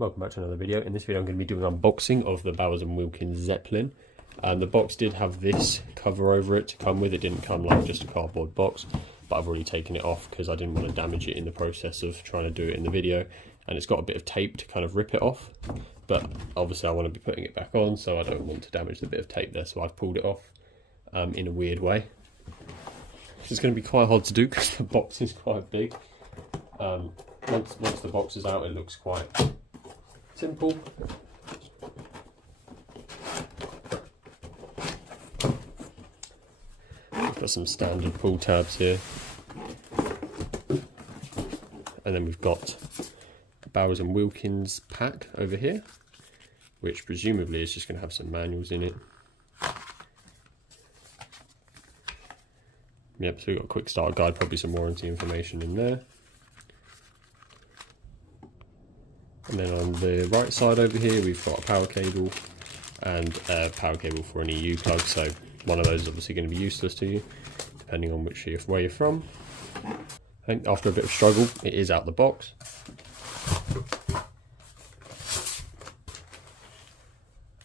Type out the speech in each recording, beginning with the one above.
Welcome back to another video. In this video I'm going to be doing an unboxing of the Bowers & Wilkins Zeppelin. The box did have this cover over it to come with. It didn't come like just a cardboard box, but I've already taken it off because I didn't want to damage it in the process of trying to do it in the video. And it's got a bit of tape to kind of rip it off, but obviously I want to be putting it back on, so I don't want to damage the bit of tape there, so I've pulled it off in a weird way. It's going to be quite hard to do because the box is quite big. Once the box is out, it looks quite simple. We've got some standard pull tabs here, and then we've got the Bowers & Wilkins pack over here, which presumably is just going to have some manuals in it. Yep, so we've got a quick start guide, probably some warranty information in there. And then on the right side over here, we've got a power cable and a power cable for an EU plug. So one of those is obviously going to be useless to you, depending on where you're from. I think after a bit of struggle, it is out the box.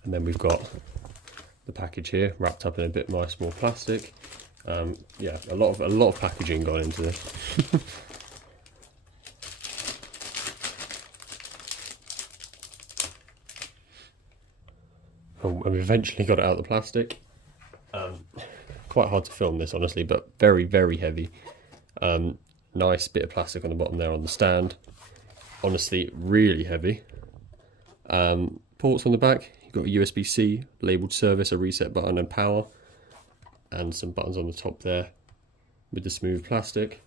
And then we've got the package here, wrapped up in a bit nice more plastic. Yeah, a lot of packaging gone into this. And we eventually got it out of the plastic. Quite hard to film this honestly, but very, very heavy. Nice bit of plastic on the bottom there on the stand. Honestly, really heavy. Ports on the back, you've got a USB-C, labelled service, a reset button and power. And some buttons on the top there with the smooth plastic.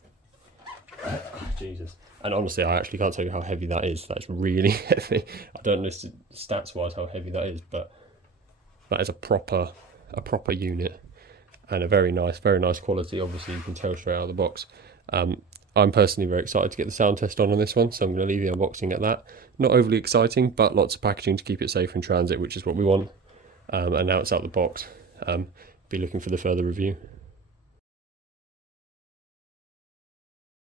Jesus. And honestly, I actually can't tell you how heavy that is. That's really heavy. I don't know stats-wise how heavy that is, but that is a proper unit, and a very nice quality. Obviously, you can tell straight out of the box. I'm personally very excited to get the sound test on this one, so I'm going to leave the unboxing at that. Not overly exciting, but lots of packaging to keep it safe in transit, which is what we want. And now it's out of the box. Be looking for the further review.